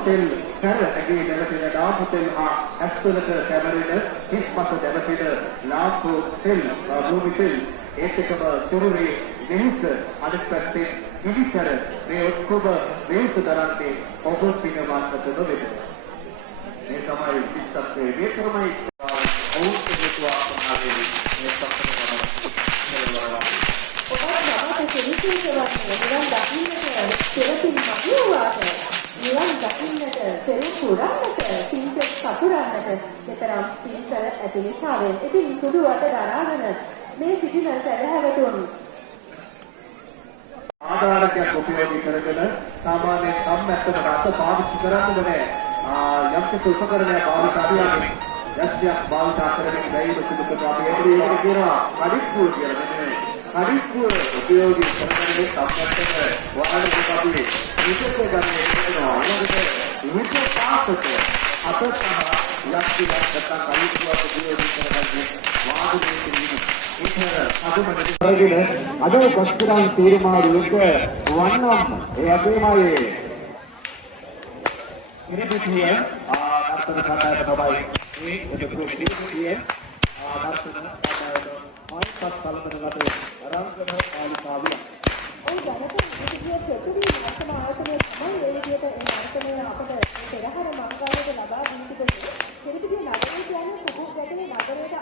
වාසුතෙල් කර ඇගේ දැවටෙන ලාපුතෙල් හා ඇස්වලට කැමරෙන හිස්පත දැවටෙන ලාපුතෙල් භූමිතෙල් ඒකකම සුරුවේ මෙහිස අනිත් පැත්තේ ඉදිසර මේ ඔක්කොම මේස දරන්නේ ඔබ පිනවන්නට නොවේ. මේ තමයි චිත්තත්වයේ මේ තමයි ඔවුන් හේතුවක් තමයි මේ සම්පූර්ණ කරනවා. නිවන් දකින්නට පෙරම් පුරන්නට පින්සෙත් සපුරන්නට මෙතරම් පින්සල ඇති නිසාවෙන් ඉතින් සුදු අත දරාගෙන මේ සිටින සැදැහැවතුන් ආධාරකයක් උපයෝගී කරගෙන සාමාන්‍ය සම්මැත්තට රස පාවිච්චි කරන්න බෑ. යම් කිසි උපකරණයක් පාවිච්චි කරන්නේ යක්ෂයක් පාවිච්චි කරමින් ගයිද සුදු කරන අපි ඒකට කියනවා කඩිස්කුව කියලා. කඩිස්කුව උපයෝගී කරගෙන සම්මැත්තට වහලක අපි විශේෂ ගන්නේ වෙනවා. අනිත් විශේෂ පාසක අත සහ යක්ෂයක් නැත්නම් කඩිස්කුව උපයෝගී කරගන්නේ වාදනයේ අද පස්තරන් තීරමාරුවක වන්නම් ඒ වගේමයි ඉරිපිටිය ආර්ථික කණ්ඩායම තමයි මේ ප්‍රොජෙක්ට් ආර්ථික කණ්ඩායම මායිපත් කලබල රටේ ආරම්භන පාලිකාවිය ඔය දැනට ඉරිපිටිය ප්‍රතිවිරුද්ධ වර්තමාන ආයතනයේ තමයි ඒ විදිහට ඒ ආයතනය අපට පෙරහර මංගලයට ලබා දී තිබෙන්නේ. ඉරිපිටිය නගරය කියන්නේ කුකුක් ගැටේ නගරයට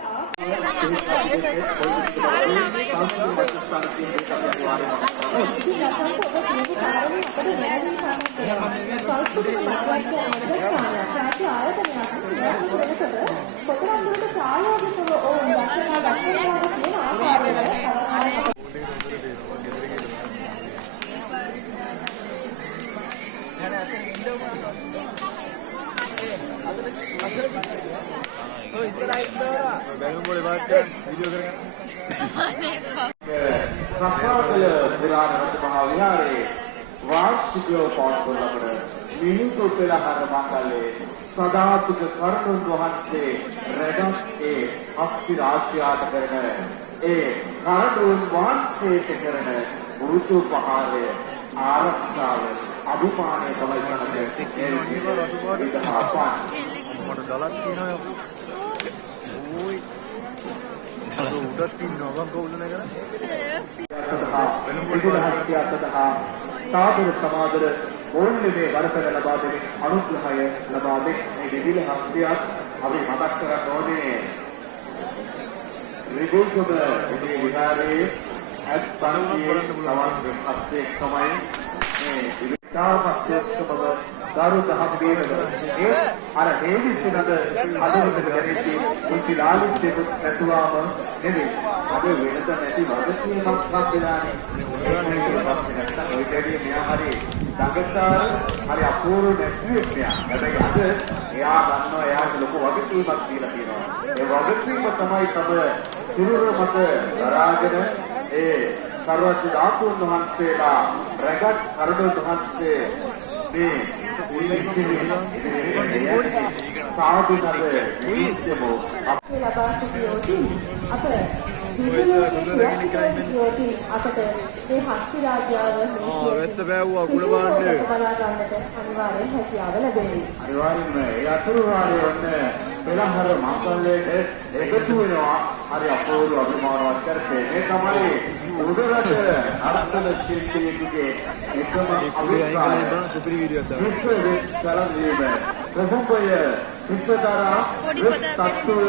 රසායන පුරාණ රජමහා විහාරයේ වාර්ෂිකව පවත්වන ලබන මිනිත්තු පෙරහර මංගලයේ සදාසික කරුණ වහන්සේ රැගත් ඒ හස්ති රාජ්‍යයට කරන ඒ කරුණ වහන්සේට කරන මුරුතු පහරය ආරක්ෂාව අදුපාණය තමයි කරන්නේ. මට දලක් තියෙනවා ඕයි උඩට ඉන්නවා කවුද නේද සාදර සමාදර ඕන්ලේ වරපද ලබා දෙමින් අනුග්‍රහය ලබා දෙන මේ විවිධ හස්තියක් අපි මතක් කරගන්න ඕනේ. රිගුල්ගොඩ මේ විහාරයේ අත්පන්තියේ සමන් හස්තේ තමයි මේ විතාපස්සෙක්කම दारू दहम बेर ए अरे हेवी सिनद අදොරට ගරේටි මුල්ටි ලාලිත්තේ පැතුවාම නෙවෙයි අද වෙනද නැති වගකීමක් ගන්නදානේ ඔය දෙවියන් මෙයා හරි දඟතාර හරි අපූර්ව නැතිවෙක් මෙයා හැබැයි අද එයා ගන්නවා එයාට ලොකු වගකීමක් දීලා තියෙනවා ඒ වගකීම තමයි තම සිරුර මත දරාගෙන ඒ සර්වඥ ධාතුන් වහන්සේලා රැගත් කරුණ වහන්සේ මේ උඩරට අර්ථන ශිල්පියෙකුගේ එකම සුපිරි වීඩියෝක් දාන්න. ප්‍රසම්පය විශ්වතරා විස්තත්තුය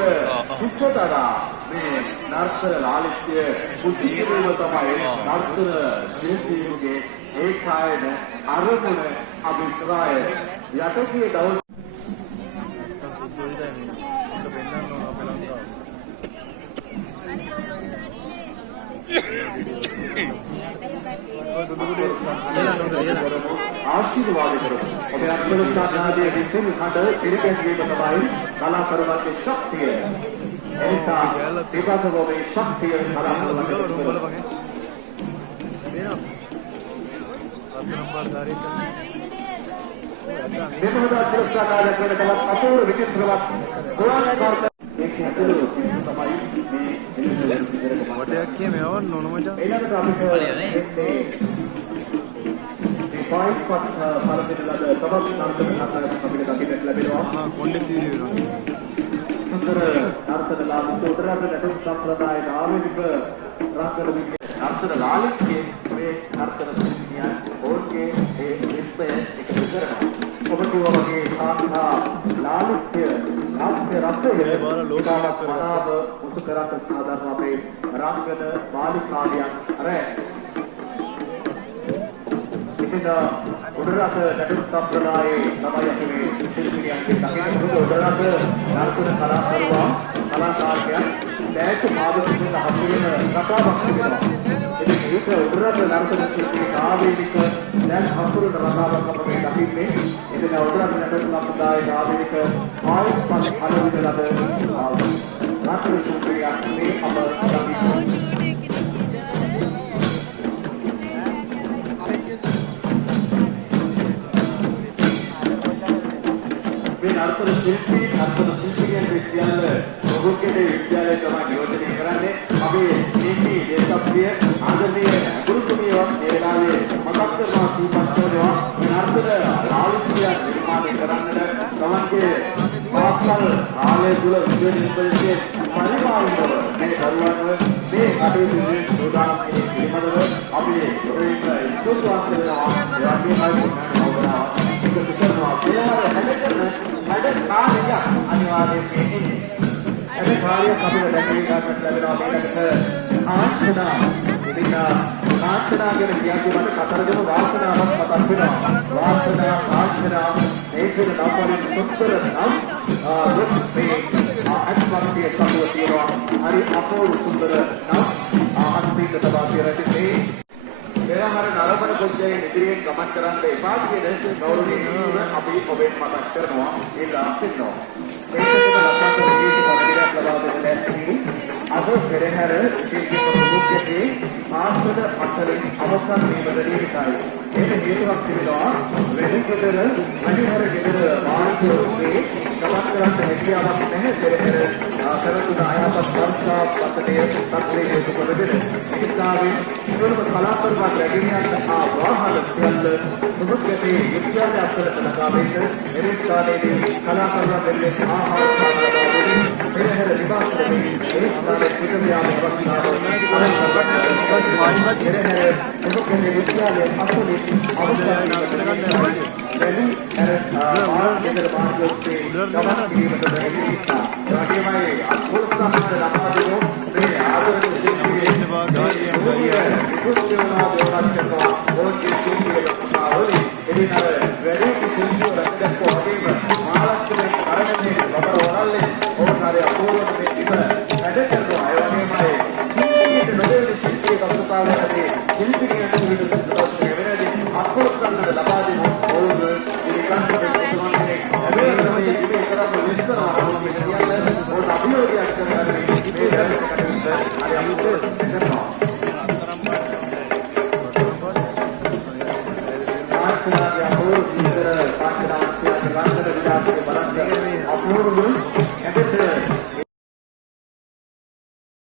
විශ්වතරා මේ නර්තන ලාලිත්‍ය බුද්ධිකේව තමයි නර්තන ශිල්පියෙකුගේ ඒකායන අරමුණ අභිප්‍රාය යටකේ දවස් ආශිර්වාද කරමු. ඔබේ අත්පොළොස්සානාදී විසින් හඬ පිළිපැදීම තමයි කලාකරුවන්ගේ ශක්තිය. එනිසා විපාක ඔබේ ශක්තිය කලාකරුවන්ගේ දෙමළ අත්පොළොස්සානාදී කරන තවත් අපූර්ව විචිත්‍රවත් ගුණාත්මක ඒක ඇතුළු තමයි මේ වටයක් කියම යවන්න ඕන මචං. ඊළඟට අපිට පොයින්ට් පළවෙනි ලද තවත් නර්තන හතරක් අපිට දකින්නට ලැබෙනවා. කොණ්ඩේ තීරිය වෙනවා. සුන්දර නර්තන ලාභිත උඩරට නැටුම් සම්ප්‍රදායේ ආවේනික රංගන විද්‍යාවේ නර්තන ලාලිත්‍යයේ මේ නර්තන ශිල්පියන් ඕන්ගේ ඒ ශිල්පය එකතු කරනවා. ඔබ කියවා වගේ සාධා ලාලිත්‍ය ආස්‍ය රසය ලෝකාවක් මනාව මුසු කරත් සාධාරණ අපේ රංගන මාලිකාවියන් රැ ඉතින් උඩරට නැටුම් සම්ප්‍රදායේ තමයි අපි මේ ශිල්පියන්ගේ දකින්න උඩරට නර්තන කලාකාරයන් දැක්ක මාධ්‍යයෙන් හසුරෙන කතාවක් තිබෙනවා. ඉතින් ඒක උඩරට නර්තන ශිල්පී ආවේනික දැන් හසුරෙන කතාවක් අපේ දකින්නේ. ඉතින් උඩරට නැටුම් සම්ප්‍රදායේ ආවේනික ආයත් පද අනුවිද ලද නර්තන ශිල්පියන් මේ අප දකින්නේ. නර්තන ශිල්පියන් විද්‍යාල ඔබගේ විද්‍යාලය තමයි නියෝජනය කරන්නේ. අපි නීති දේශප්‍රිය ආදරණීය ගුරුතුමියවත් ඒ වෙලාවේ මතක් කරනවා සීපත් කරනවා නර්තන ලාලිත්‍ය නිර්මාණය කරන්නට තමන්ගේ පාසල් කාලය තුල විද්‍යාලයේ පරිපාලනය මේ දරුවන්ව මේ කටයුතු සෝදානම් කිරීම පිළිබඳව අපි ඔබට ස්තුතිවන්ත වෙනවා. ඒ වගේම ඒක කරනවා කියලා හැදෙන්න වැඩ කාර්යය අනිවාර්යයෙන් ඉන්නේ. ඒ කාර්යය අපිට දැකී ගන්නට ලැබෙනවා මේකට ආස්තනා. ඉතින් ආස්තනා කියන කියන්නේ මට කතරගම වාසනාවක් මතක් වෙනවා. වාසනා ආස්තනා මේකේ නම් වලින් සුත්තර නම් මේ අත්පත්තිය සතුව තියෙනවා. හරි අපෝල් සුන්දර නම් ආහස්තික තබා කියලා මෙවර නරඹන පොච්චේ ඉදිරියෙන් ගමන් කරන්න එපා කියන ගෞරවණීය අපි ඔබෙන් මතක් කරනවා ඒ ලාස්තිනවා මේකේ ලක්ෂණ දෙකක් ලබා දෙන්න ලැබෙන්නේ අද පෙරහැර විශේෂ ප්‍රමුඛයේ ආස්තද අතරින් අවසන් වීමට නියමිතයි. ඒක හේතුවක් තිබෙනවා වෙනකතර අනිහර ගෙදර මාර්ගයේ ගමන් කරන්න හැකියාවක් නැහැ පෙරහැර කරතුන අයහපත් වර්ෂා පතේ සත්‍යයේ හේතු කොටගෙන ඒකාවෙන් සියලුම කලාකරුවන් රැගෙනියන්ට ආ වාහන සියල්ල සුදුකේ විද්‍යාල අසලට නගාවෙන්න එරිස්කාලේදී කලාකරුවන් දෙන්නේ ආහාර සාකච්ඡාවේදී පෙරහැර නිවාසයේ ඒ ස්ථානයේ පිටමියාම අවස්ථාව අනන්තවත් පෙරහැර සුදුකේ විද්‍යාලයේ අසලේ අවස්ථාවකට වැඩි මාර්ගයකට මාර්ගයේ ගමන් කිරීමට බැහැ. ඒ වගේමයි අත්පොළස්තම ලබා දෙනෝ මේ ආදරණීය ශිල්පී